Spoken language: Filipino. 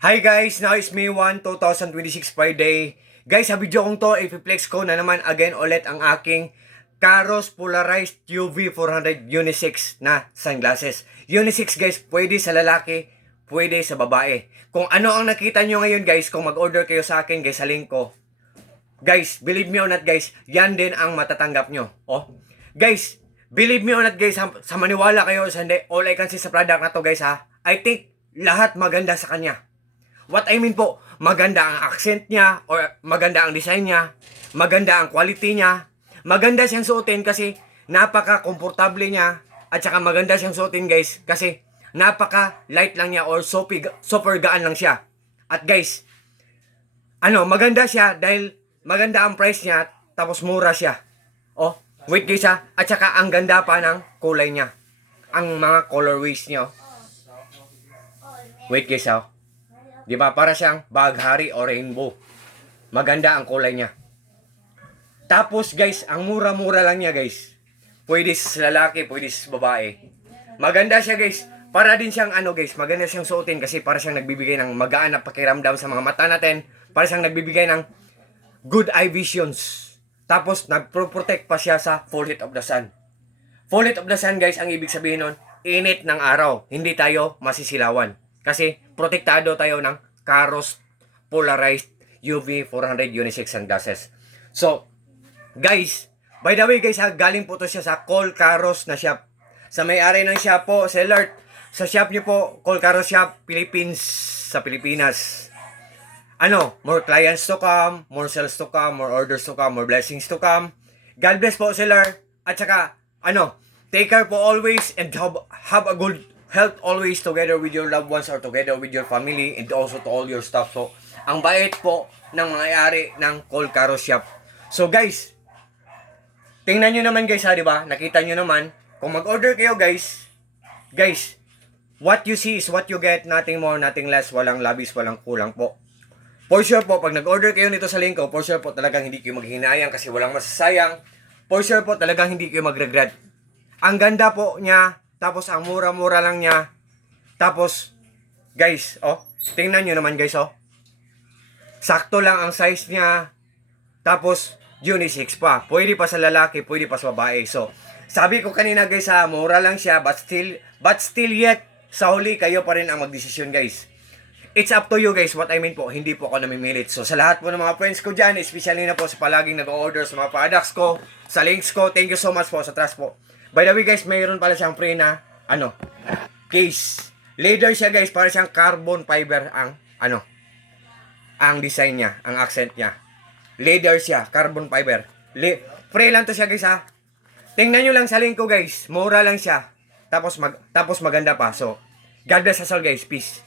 Hi guys, now is May 1, 2026 Friday. Guys, sa video kong to, i-flex ko na naman again ulit ang aking Karos Polarized UV 400 unisex na sunglasses. Unisex guys, pwede sa lalaki, pwede sa babae. Kung ano ang nakita nyo ngayon guys, kung mag-order kayo sa akin guys sa link ko, guys, believe me or not guys, yan din ang matatanggap nyo. Oh, guys, believe me or not guys, sa maniwala kayo sa hindi, all I can see sa product na to guys ha, I think lahat maganda sa kanya. What I mean po, maganda ang accent niya, or maganda ang design niya, maganda ang quality niya, maganda siyang suotin kasi napaka-komportable niya, at saka maganda siyang suotin guys kasi napaka-light lang niya or super gaan lang siya. At guys, maganda siya dahil maganda ang price niya, tapos mura siya. Oh, wait guys ha, at saka ang ganda pa ng kulay niya. Ang mga colorways niya. Wait guys ha. Diba? Para siyang baghari o rainbow. Maganda ang kulay niya. Tapos guys, ang mura-mura lang niya guys. Pwede sa lalaki, pwede sa babae. Maganda siya guys. Para din siyang guys, maganda siyang suotin kasi para siyang nagbibigay ng magaan na pakiramdam sa mga mata natin. Para siyang nagbibigay ng good eye visions. Tapos nagpro-protect pa siya sa full heat of the sun. Full heat of the sun guys, ang ibig sabihin nun, init ng araw. Hindi tayo masisilawan. Kasi protektado tayo ng Karos Polarized UV 400 unisex sunglasses. So, guys, by the way guys ha, galing po to siya sa Col Karos na shop. Sa may-ari ng shop po, seller, sa shop niyo po, Col Karos Shop, Philippines, sa Pilipinas. More clients to come, more sales to come, more orders to come, more blessings to come. God bless po seller. At saka, take care po always and have a good health always together with your loved ones or together with your family and also to all your staff. So, ang bait po ng mga-ari ng Col Karos Shop. So guys, tingnan nyo naman guys ha, diba? Nakita nyo naman, kung mag-order kayo guys, what you see is what you get, nothing more, nothing less, walang labis, walang kulang po. For sure po, pag nag-order kayo nito sa link ko, for sure po talagang hindi kayo maghinayang kasi walang masasayang. For sure po talagang hindi kayo mag-regret. Ang ganda po niya, tapos ang mura-mura lang niya. Tapos, guys, tingnan nyo naman guys, sakto lang ang size niya. Tapos, unisex pa. Pwede pa sa lalaki, pwede pa sa babae. So, sabi ko kanina guys mura lang siya, but still yet, sa huli, kayo pa rin ang magdesisyon guys. It's up to you guys, what I mean po, hindi po ako namimilit. So, sa lahat po ng mga friends ko dyan, especially na po sa palaging nag-order sa mga products ko, sa links ko, thank you so much po sa trust po. By the way guys, mayroon pala siyang free na case. Leather siya guys, para siyang carbon fiber ang ang design niya, ang accent niya. Leather siya, carbon fiber. Free lang to siya guys ha. Tingnan nyo lang sa link ko guys, mura lang siya. Tapos maganda pa. So, God bless us all guys, peace.